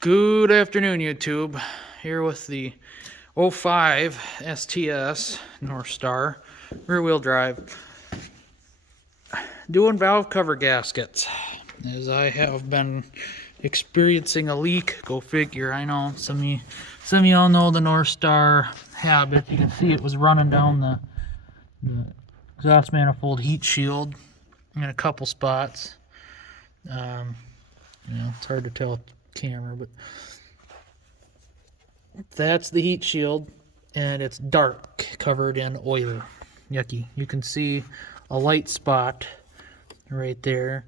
Good afternoon, YouTube. Here with the '05 STS North Star rear-wheel drive, doing valve cover gaskets. As I have been experiencing a leak, go figure. I know some of y'all know the North Star habit. You can see it was running down the exhaust manifold heat shield in a couple spots. It's hard to tell with the camera, but that's the heat shield, and it's dark, covered in oil. Yucky. You can see a light spot right there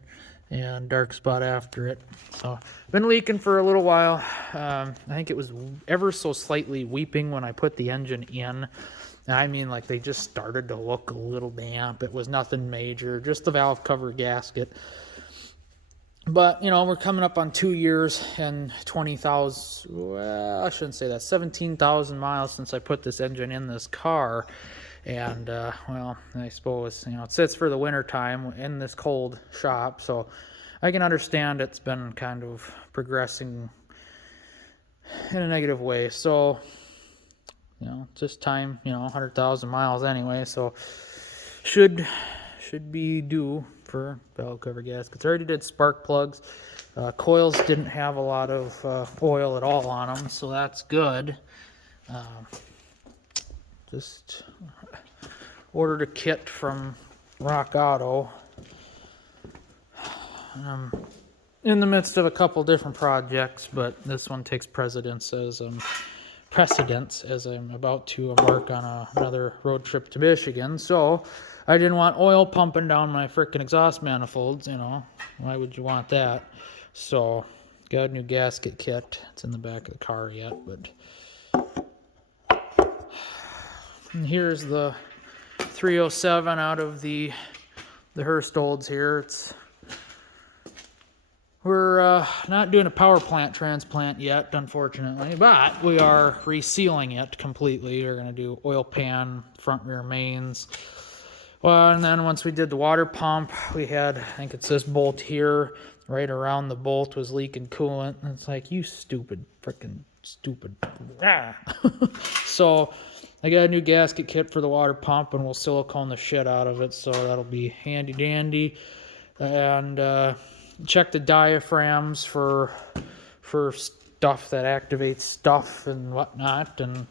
and dark spot after it. So been leaking for a little while. I think it was ever so slightly weeping when I put the engine in. I mean, like, they just started to look a little damp. It was nothing major, just the valve cover gasket. But, we're coming up on 2 years and 20,000, well, I shouldn't say that, 17,000 miles since I put this engine in this car. And, well, I suppose, it sits for the winter time in this cold shop. So I can understand it's been kind of progressing in a negative way. So, just time, 100,000 miles anyway. So should be due for valve cover gaskets. I already did spark plugs. Coils didn't have a lot of oil at all on them, so that's good. Just ordered a kit from Rock Auto. I'm in the midst of a couple different projects, but this one takes precedence as I'm about to embark on another road trip to Michigan. So I didn't want oil pumping down my frickin' exhaust manifolds, Why would you want that? So got a new gasket kit. It's in the back of the car yet, but and here's the 307 out of the Hurstolds here. We're not doing a power plant transplant yet, unfortunately, but we are resealing it completely. We're going to do oil pan, front rear mains. Well, and then once we did the water pump, we had, I think it's this bolt here, right around the bolt was leaking coolant. And it's like, you freaking stupid. Ah. So I got a new gasket kit for the water pump, and we'll silicone the shit out of it. So that'll be handy dandy. And check the diaphragms for stuff that activates stuff and whatnot. And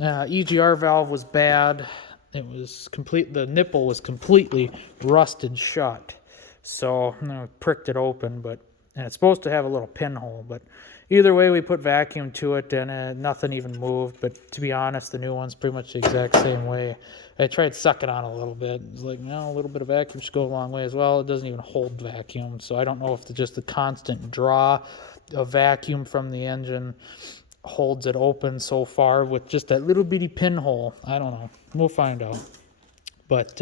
EGR valve was bad. It was the nipple was completely rusted shut. So I pricked it open, and it's supposed to have a little pinhole, but either way, we put vacuum to it, and nothing even moved. But to be honest, the new one's pretty much the exact same way. I tried sucking on it a little bit. It's like, a little bit of vacuum should go a long way as well. It doesn't even hold vacuum, so I don't know if just the constant draw of vacuum from the engine holds it open so far with just that little bitty pinhole. I don't know. We'll find out. But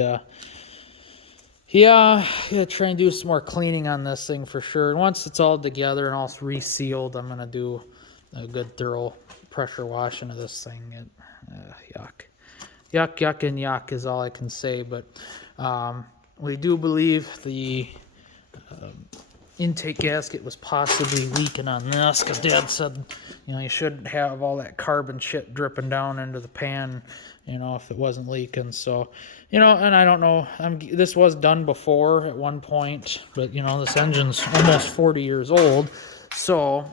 yeah, try and do some more cleaning on this thing for sure. And once it's all together and all resealed, I'm gonna do a good thorough pressure washing of this thing. Yuck and yuck is all I can say. But we do believe the intake gasket was possibly leaking on this, because Dad said, you shouldn't have all that carbon shit dripping down into the pan, if it wasn't leaking. So, and I don't know, this was done before at one point, but, this engine's almost 40 years old, so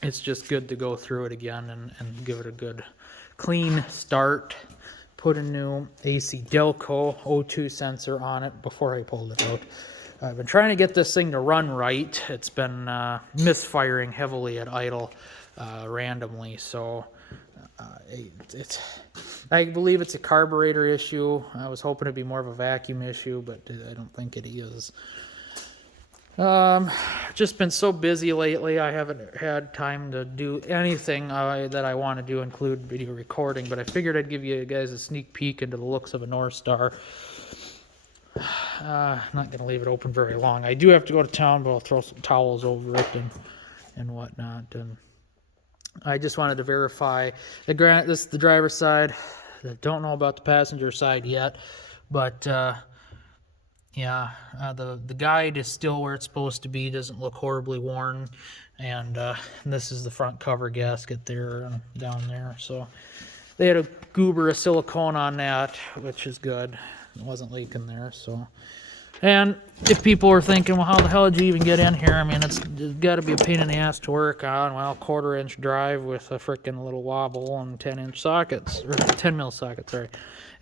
it's just good to go through it again and give it a good clean start. Put a new AC Delco O2 sensor on it before I pulled it out. I've been trying to get this thing to run right. It's been misfiring heavily at idle randomly, so I believe it's a carburetor issue. I was hoping it'd be more of a vacuum issue, but I don't think it is. Just been so busy lately, I haven't had time to do anything that I want to do, include video recording, but I figured I'd give you guys a sneak peek into the looks of a North Star. I'm not going to leave it open very long. I do have to go to town, but I'll throw some towels over it and whatnot. And I just wanted to verify. This is the driver's side. I don't know about the passenger side yet, but yeah, the guide is still where it's supposed to be. Doesn't look horribly worn. And this is the front cover gasket there and down there. So they had a goober of silicone on that, which is good. It wasn't leaking there. So, and if people are thinking, well, how the hell did you even get in here? I mean, it's got to be a pain in the ass to work on. Well, 1/4-inch drive with a freaking little wobble and 10-inch sockets, or 10 mil sockets, sorry.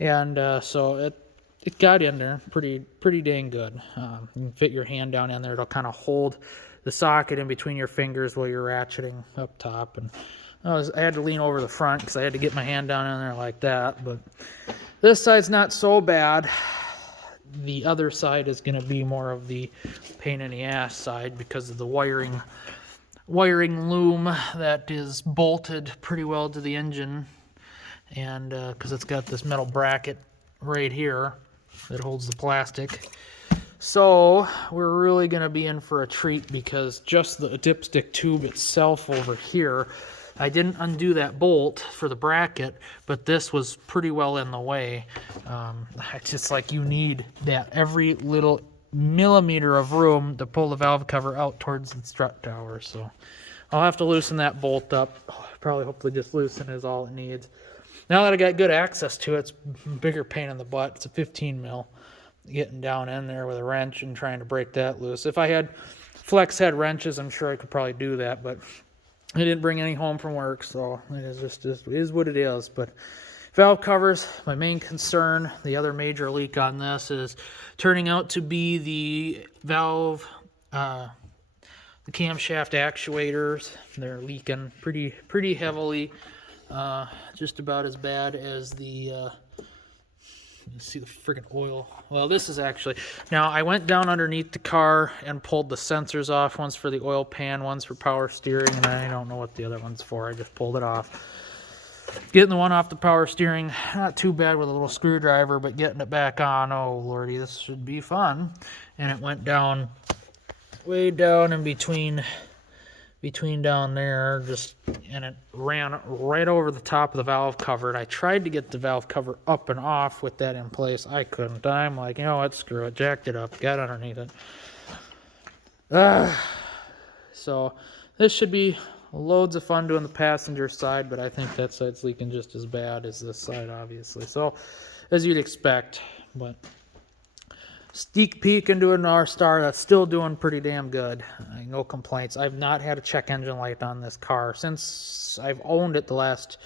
And so it got in there pretty dang good. You can fit your hand down in there. It'll kind of hold the socket in between your fingers while you're ratcheting up top. And I had to lean over the front because I had to get my hand down in there like that. But this side's not so bad. The other side is going to be more of the pain in the ass side because of the wiring loom that is bolted pretty well to the engine, and because it's got this metal bracket right here that holds the plastic. So we're really going to be in for a treat because just the dipstick tube itself over here, I didn't undo that bolt for the bracket, but this was pretty well in the way. It's just like you need that every little millimeter of room to pull the valve cover out towards the strut tower. So I'll have to loosen that bolt up. Probably hopefully just loosen is all it needs. Now that I got good access to it, it's a bigger pain in the butt. It's a 15 mil. Getting down in there with a wrench and trying to break that loose. If I had flex head wrenches, I'm sure I could probably do that, but I didn't bring any home from work, so it is just is what it is. But valve covers, my main concern. The other major leak on this is turning out to be the valve, the camshaft actuators. They're leaking pretty heavily, just about as bad as the you see the friggin' oil. Well, this is actually, now I went down underneath the car and pulled the sensors off. One's for the oil pan, one's for power steering, and I don't know what the other one's for. I just pulled it off. Getting the one off the power steering, not too bad with a little screwdriver, but getting it back on, oh lordy, this should be fun. And it went down, way down in between down there, and it ran right over the top of the valve cover. And I tried to get the valve cover up and off with that in place. I couldn't. I'm like, you know what, screw it, jacked it up, got underneath it. So this should be loads of fun doing the passenger side, but I think that side's leaking just as bad as this side, obviously. So as you'd expect, but sneak peek into an R-Star that's still doing pretty damn good. No complaints. I've not had a check engine light on this car since I've owned it the last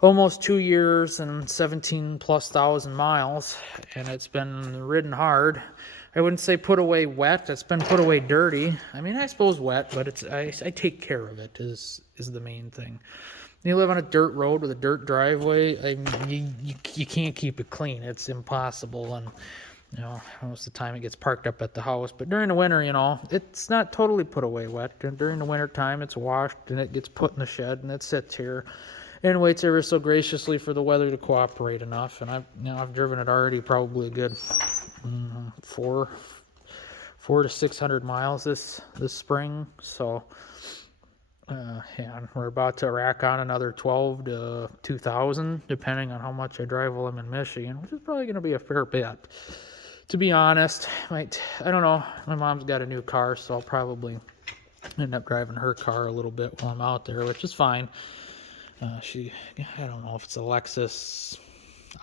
almost 2 years and 17,000+ miles, and it's been ridden hard. I wouldn't say put away wet. It's been put away dirty. I mean, I suppose wet, but I take care of it is the main thing. You live on a dirt road with a dirt driveway. I mean, you can't keep it clean. It's impossible, and you know, most of the time it gets parked up at the house. But during the winter, you know, it's not totally put away wet. And during the winter time, it's washed and it gets put in the shed and it sits here and waits ever so graciously for the weather to cooperate enough. And I've driven it already probably a good 400 to 600 miles this spring. So and we're about to rack on another 12 to 2,000, depending on how much I drive while I'm in Michigan, which is probably going to be a fair bit. To be honest, I don't know. My mom's got a new car, so I'll probably end up driving her car a little bit while I'm out there, which is fine. I don't know if it's a Lexus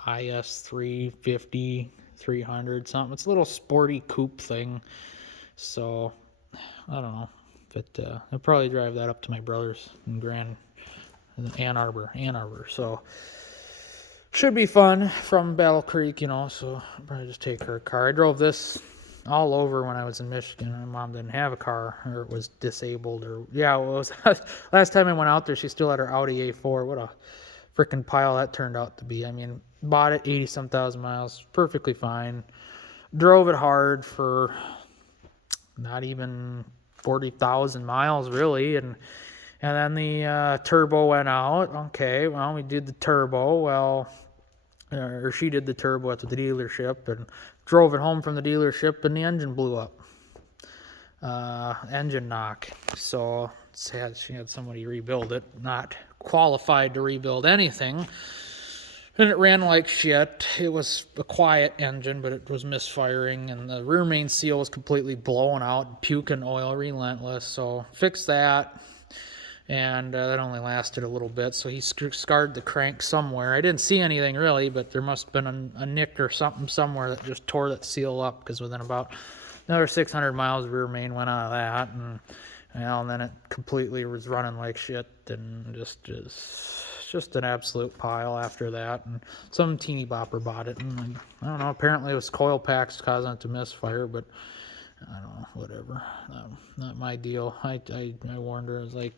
IS 350, 300, something. It's a little sporty coupe thing. So, I don't know. But I'll probably drive that up to my brother's in Ann Arbor. So, should be fun from Battle Creek, you know, so I'll probably just take her car. I drove this all over when I was in Michigan. My mom didn't have a car, or it was disabled, or, yeah, it was. Last time I went out there, she still had her Audi A4. What a freaking pile that turned out to be. I mean, bought it 80-some thousand miles, perfectly fine. Drove it hard for not even 40,000 miles, really, and then the turbo went out. Okay, well, we did the turbo. Well, or she did the turbo at the dealership and drove it home from the dealership, and the engine blew up. Engine knock. So she had somebody rebuild it. Not qualified to rebuild anything, And it ran like shit. It was a quiet engine, but it was misfiring, and the rear main seal was completely blown out, puking oil, relentless. So fixed that, and that only lasted a little bit. So he scarred the crank somewhere. I didn't see anything really, but there must have been a nick or something somewhere that just tore that seal up, because within about another 600 miles, the rear main went out of that, and then it completely was running like shit, and just an absolute pile after that. And some teeny bopper bought it, and I don't know, apparently it was coil packs causing it to misfire, but I don't know, whatever. Not my deal. I warned her. I was like,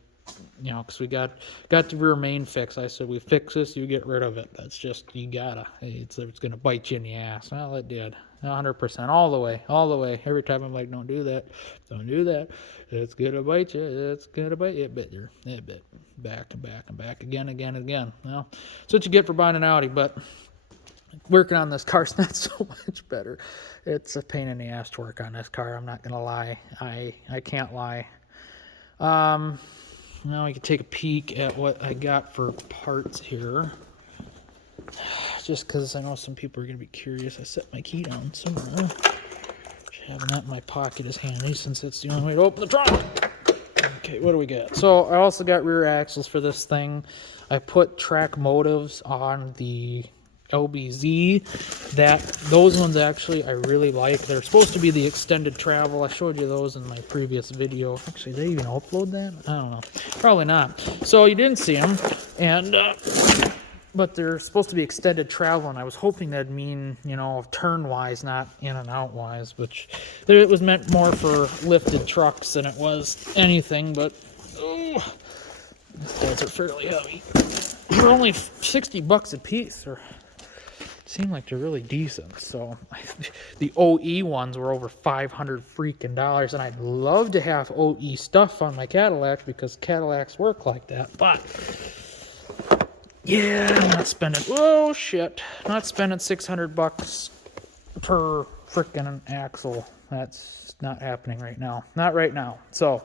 because we got the rear main fix. I said, we fix this, you get rid of it. That's just, you gotta. It's gonna bite you in the ass. Well, it did. 100%, all the way. Every time I'm like, don't do that. It's gonna bite you. It bit you. It bit. Back and back and back again. Well, that's what you get for buying an Audi, but working on this car's not so much better. It's a pain in the ass to work on this car. I'm not gonna lie. I can't lie. Now we can take a peek at what I got for parts here. Just because I know some people are going to be curious. I set my key down somewhere. Having that in my pocket is handy, since it's the only way to open the trunk. Okay, what do we got? So I also got rear axles for this thing. I put track motives on the LBZ. Those ones actually I really like. They're supposed to be the extended travel. I showed you those in my previous video. Actually, did they even upload that? I don't know. Probably not. So you didn't see them, and but they're supposed to be extended travel, and I was hoping that'd mean, turn-wise, not in and out-wise, which it was meant more for lifted trucks than it was anything, but these guys are fairly heavy. They're only $60 a piece, or seem like they're really decent. So the OE ones were over $500 freaking dollars, and I'd love to have OE stuff on my Cadillac, because Cadillacs work like that, but yeah, I'm not spending, not spending $600 per frickin' axle. That's not happening right now. Not right now. So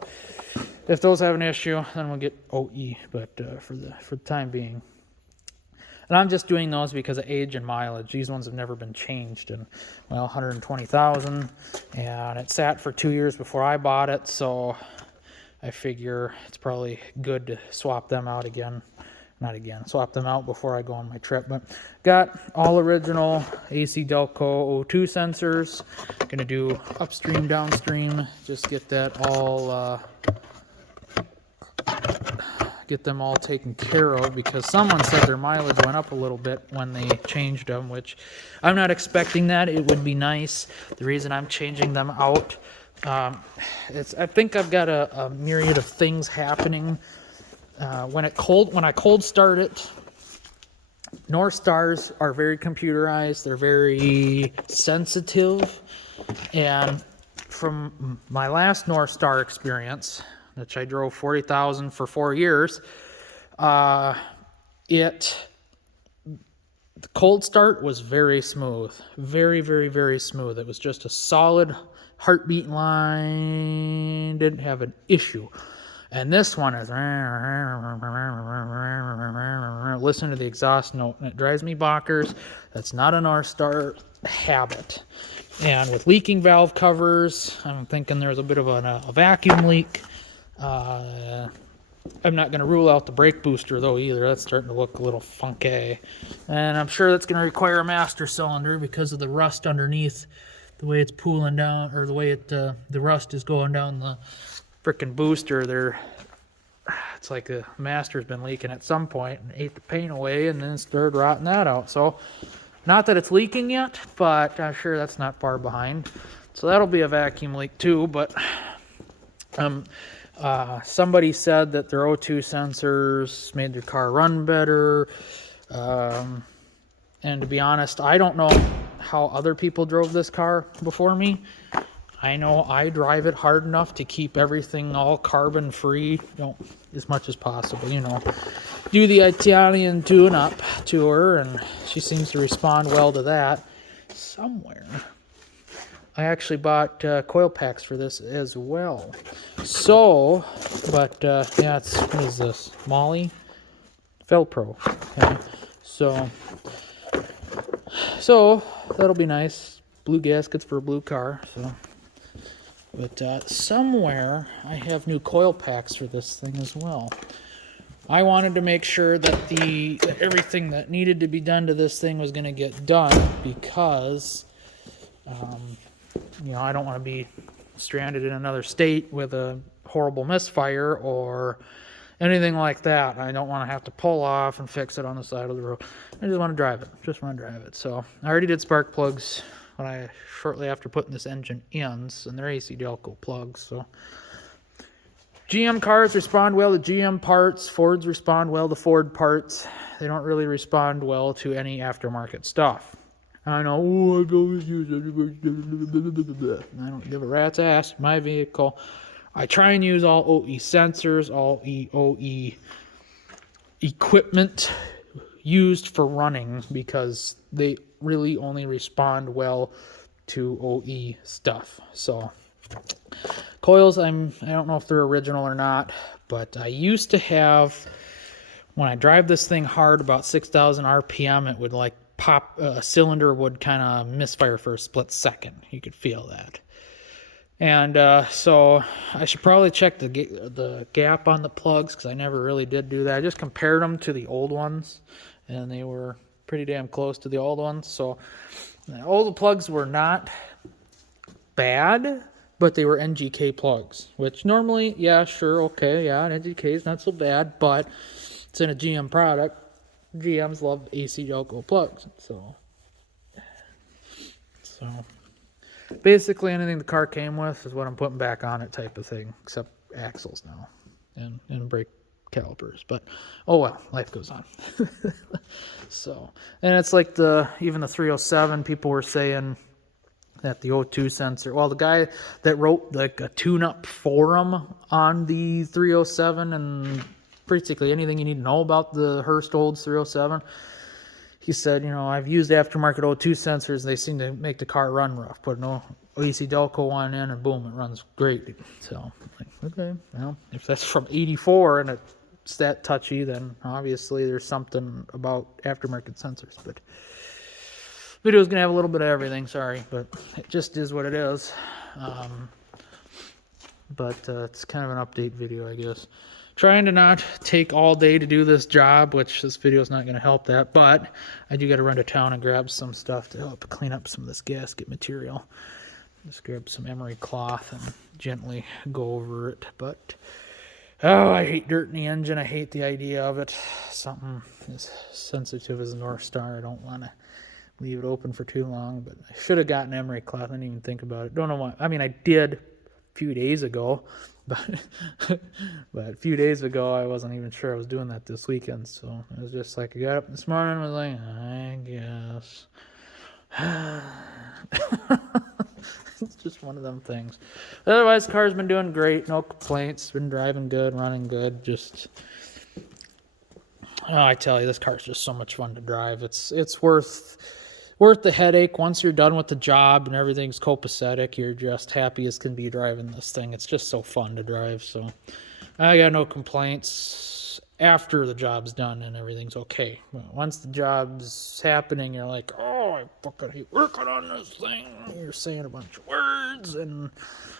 if those have an issue, then we'll get OE, but for the time being. And I'm just doing those because of age and mileage. These ones have never been changed in, 120,000, and it sat for 2 years before I bought it, so I figure it's probably good to swap them out again. Swap them out before I go on my trip. But got all original AC Delco O2 sensors. Gonna do upstream, downstream, just get that all, get them all taken care of, because someone said their mileage went up a little bit when they changed them, which I'm not expecting that. It would be nice. The reason I'm changing them out, I think I've got a myriad of things happening. When I cold start it, North Stars are very computerized. They're very sensitive. And from my last North Star experience, which I drove 40,000 for 4 years, the cold start was very smooth. Very, very, very smooth. It was just a solid heartbeat line. Didn't have an issue. And this one is, listen to the exhaust note, and it drives me bonkers. That's not a North Star habit. And with leaking valve covers, I'm thinking there's a bit of a vacuum leak. I'm not going to rule out the brake booster, though, either. That's starting to look a little funky. And I'm sure that's going to require a master cylinder because of the rust underneath, the way it's pooling down, or the way the rust is going down the frickin' booster there. It's like the master's been leaking at some point and ate the paint away, and then started rotting that out. So not that it's leaking yet, but I'm sure that's not far behind. So that'll be a vacuum leak too. But somebody said that their O2 sensors made their car run better. And to be honest, I don't know how other people drove this car before me. I know I drive it hard enough to keep everything all carbon free, as much as possible, do the Italian tune-up to her, and she seems to respond well to that. Somewhere I actually bought coil packs for this as well. So, but yeah, what is this? Molly? Felpro. Okay. So So that'll be nice. Blue gaskets for a blue car. So, but somewhere I have new coil packs for this thing as well. I wanted to make sure that that everything that needed to be done to this thing was going to get done because, you know, I don't want to be stranded in another state with a horrible misfire or anything like that. I don't want to have to pull off and fix it on the side of the road. I just want to drive it. So I already did spark plugs shortly after putting this engine in, and they're AC Delco plugs. So GM cars respond well to GM parts. Fords respond well to Ford parts. They don't really respond well to any aftermarket stuff. I know, I've always used it. I don't give a rat's ass. My vehicle. I try and use all OE sensors, all OE equipment used for running because they really only respond well to OE stuff. So coils, I don't know if they're original or not, but I used to have, when I drive this thing hard, about 6,000 RPM, it would like pop, a cylinder would kind of misfire for a split second. You could feel that. And so I should probably check the gap on the plugs because I never really did do that. I just compared them to the old ones, and they were pretty damn close to the old ones. So the old plugs were not bad, but they were NGK plugs, which normally, yeah, sure, okay, yeah, an NGK is not so bad, but it's in a GM product. GMs love AC Delco plugs, so basically anything the car came with is what I'm putting back on it, type of thing, except axles now and brake calipers. But oh well, life goes on. So, and it's like even the 307, people were saying that the O2 sensor, well, the guy that wrote like a tune-up forum on the 307 and basically anything you need to know about the Hurst Olds 307, he said, you know, I've used aftermarket O2 sensors. They seem to make the car run rough. Put no AC Delco one in, and boom, it runs great. So, like, okay, well, if that's from '84 and it's that touchy, then obviously there's something about aftermarket sensors. But video's gonna have a little bit of everything. Sorry, but it just is what it is. But it's kind of an update video, I guess. Trying to not take all day to do this job, which this video is not going to help that, but I do got to run to town and grab some stuff to help clean up some of this gasket material. Just grab some emery cloth and gently go over it. But oh, I hate dirt in the engine. I hate the idea of it. Something as sensitive as a North Star. I don't want to leave it open for too long, but I should have gotten emery cloth. I didn't even think about it. Don't know why. I mean, I did a few days ago, but a few days ago I wasn't even sure I was doing that this weekend. So it was just like I got up this morning and was like, I guess. It's just one of them things. Otherwise, the car's been doing great. No complaints. Been driving good, running good. Just, oh, I tell you, this car's just so much fun to drive. It's worth the headache. Once you're done with the job and everything's copacetic, you're just happy as can be driving this thing. It's just so fun to drive. So I got no complaints after the job's done and everything's okay. But once the job's happening, you're like, oh, I fucking hate working on this thing. You're saying a bunch of words and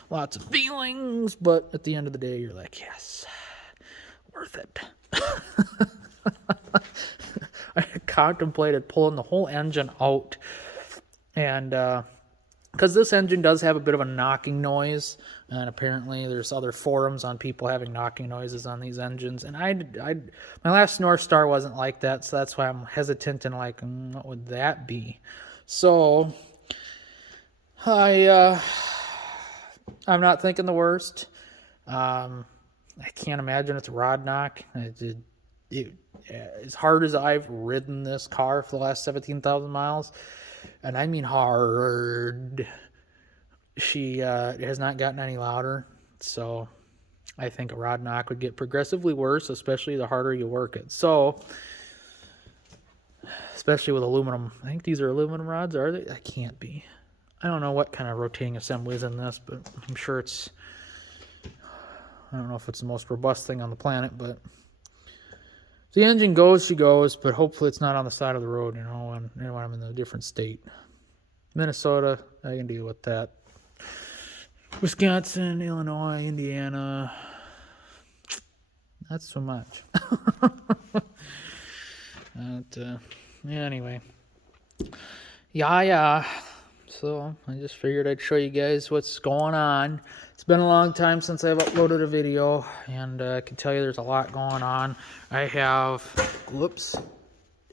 lots of feelings, but at the end of the day, you're like, yes, worth it. I contemplated pulling the whole engine out, and because this engine does have a bit of a knocking noise, and apparently there's other forums on people having knocking noises on these engines, and my last North Star wasn't like that, so that's why I'm hesitant and like, what would that be? So I'm not thinking the worst. I can't imagine it's a rod knock. As hard as I've ridden this car for the last 17,000 miles, and I mean hard, she has not gotten any louder. So I think a rod knock would get progressively worse, especially the harder you work it. So, especially with aluminum. I think these are aluminum rods, are they? I can't be. I don't know what kind of rotating assembly is in this, but I'm sure I don't know if it's the most robust thing on the planet, but The engine goes, she goes, but hopefully it's not on the side of the road, you know, when I'm in a different state. Minnesota, I can deal with that. Wisconsin, Illinois, Indiana, not so much. Anyway. Yeah. So I just figured I'd show you guys what's going on. It's been a long time since I've uploaded a video, and I can tell you there's a lot going on. I have,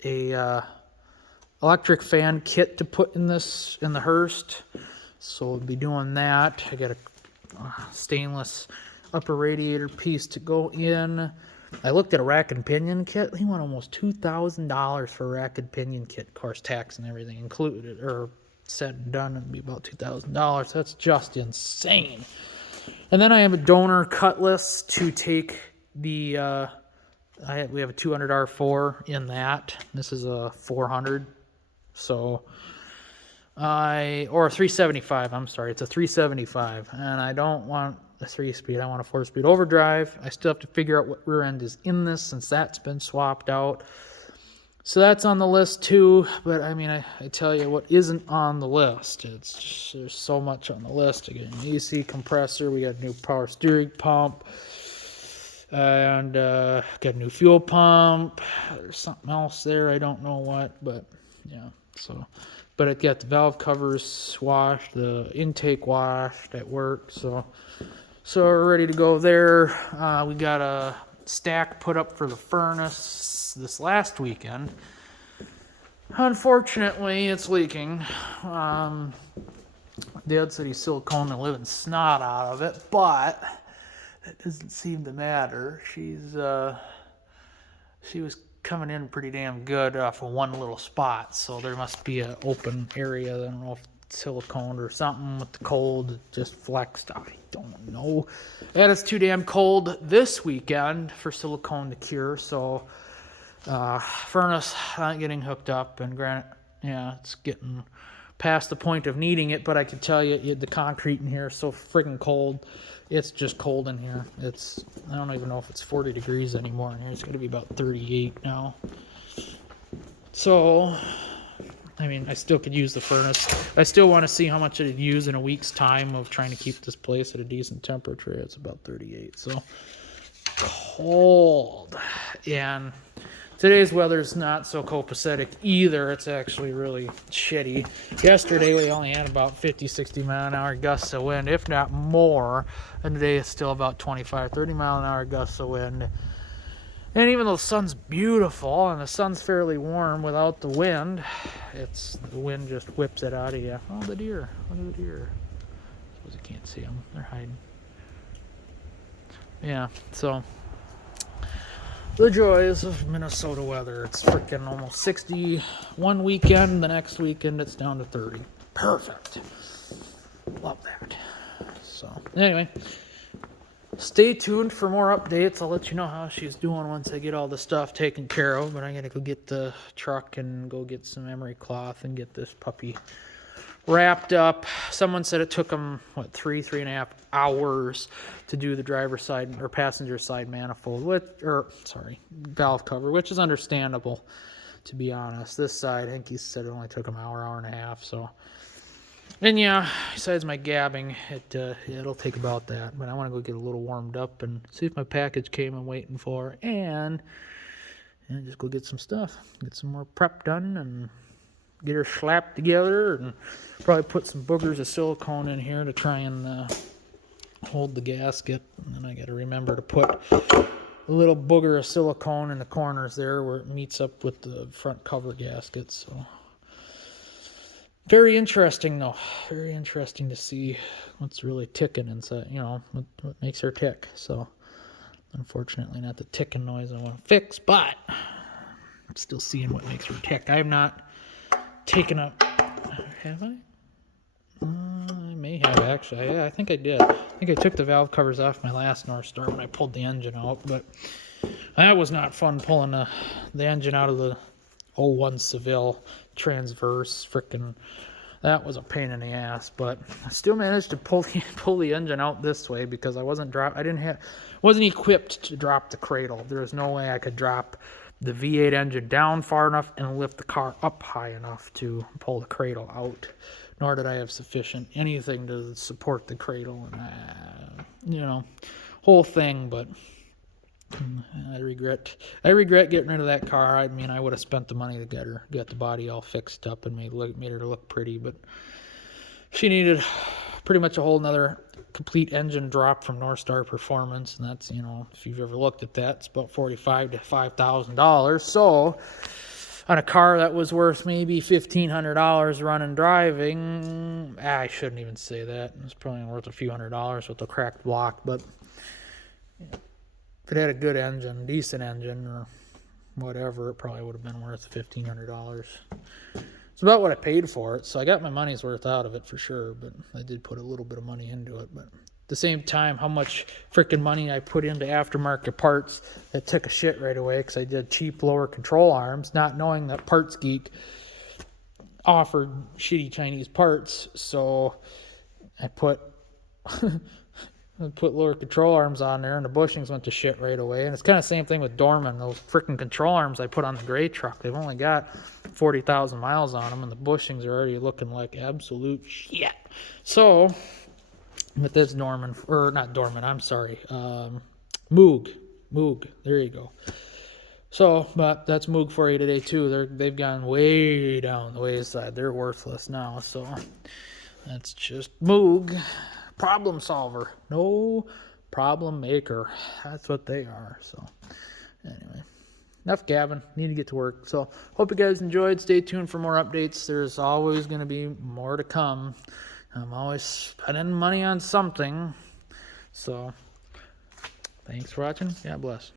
a electric fan kit to put in the Hearst. So we'll be doing that. I got a stainless upper radiator piece to go in. I looked at a rack and pinion kit. He went almost $2,000 for a rack and pinion kit. Of course, tax and everything included, or said and done, it'd be about $2,000. That's just insane. And then I have a donor cutlass to take the. We have a 200 R4 in that. This is a 400, so or a 375. I'm sorry, it's a 375, and I don't want a 3-speed. I want a 4-speed overdrive. I still have to figure out what rear end is in this since that's been swapped out. So that's on the list too. But I mean, I tell you what isn't on the list. It's just, there's so much on the list. I got an AC compressor. We got a new power steering pump, and got a new fuel pump. There's something else there. I don't know what, but yeah. So, but it got the valve covers washed, the intake washed at work. So we're ready to go there. We got a stack put up for the furnace this last weekend. Unfortunately, it's leaking. Dad said he's silicone the living snot out of it, but that doesn't seem to matter. She was coming in pretty damn good off of one little spot, so there must be an open area. I don't know if it's silicone or something with the cold. It just flexed. I don't know. And it's too damn cold this weekend for silicone to cure, so furnace not getting hooked up, and granted, yeah, it's getting past the point of needing it, but I can tell you the concrete in here is so friggin' cold. It's just cold in here. I don't even know if it's 40 degrees anymore in here. It's going to be about 38 now. So, I mean, I still could use the furnace. I still want to see how much it'd use in a week's time of trying to keep this place at a decent temperature. It's about 38, so cold. And today's weather's not so copacetic either. It's actually really shitty. Yesterday we only had about 50, 60 mile an hour gusts of wind, if not more. And today it's still about 25, 30 mile an hour gusts of wind. And even though the sun's beautiful and the sun's fairly warm without the wind, the wind just whips it out of you. Oh, the deer. Look at the deer. I suppose you can't see them. They're hiding. Yeah, so the joys of Minnesota weather. It's freaking almost 60 one weekend. The next weekend it's down to 30. Perfect. Love that. So anyway, stay tuned for more updates. I'll let you know how she's doing once I get all the stuff taken care of. But I'm going to go get the truck and go get some emery cloth and get this puppy wrapped up. Someone said it took them, 3.5 hours to do the driver's side or passenger side manifold, valve cover, which is understandable, to be honest. This side, I think he said it only took him an hour and a half. So, and yeah, besides my gabbing, it'll take about that. But I want to go get a little warmed up and see if my package came I'm waiting for, and just go get some stuff, get some more prep done, and get her slapped together, and probably put some boogers of silicone in here to try and hold the gasket. And then I got to remember to put a little booger of silicone in the corners there where it meets up with the front cover gasket. So very interesting though. Very interesting to see what's really ticking inside, what makes her tick. So unfortunately not the ticking noise I want to fix, but I'm still seeing what makes her tick. I have not taken up, have I? I may have actually. Yeah, I think I did. I think I took the valve covers off my last North Star when I pulled the engine out, but that was not fun pulling the engine out of the 01 Seville transverse. That was a pain in the ass, but I still managed to pull the engine out this way because I wasn't equipped to drop the cradle. There was no way I could drop the V8 engine down far enough and lift the car up high enough to pull the cradle out. Nor did I have sufficient anything to support the cradle, and you know, whole thing. But I regret getting rid of that car. I mean, I would have spent the money to get the body all fixed up and made her look pretty, but she needed pretty much a whole nother complete engine drop from North Star Performance, and that's, you know, if you've ever looked at that, it's about $45,000 to $5,000. So on a car that was worth maybe $1,500 running driving, I shouldn't even say that. It's probably worth a few $100s with the cracked block, but if it had a good engine, decent engine, or whatever, it probably would have been worth $1,500. It's about what I paid for it, so I got my money's worth out of it for sure, but I did put a little bit of money into it. But at the same time, how much freaking money I put into aftermarket parts that took a shit right away because I did cheap lower control arms, not knowing that Parts Geek offered shitty Chinese parts. So I put lower control arms on there, and the bushings went to shit right away. And it's kind of the same thing with Dorman. Those freaking control arms I put on the gray truck, they've only got 40,000 miles on them, and the bushings are already looking like absolute shit. So with this Moog, there you go. So, but that's Moog for you today too. They've gone way down the wayside. They're worthless now. So that's just Moog. Problem solver, no problem maker. That's what they are. So anyway, enough gabbing. Need to get to work. So hope you guys enjoyed. Stay tuned for more updates. There's always going to be more to come. I'm always spending money on something. So thanks for watching. God bless.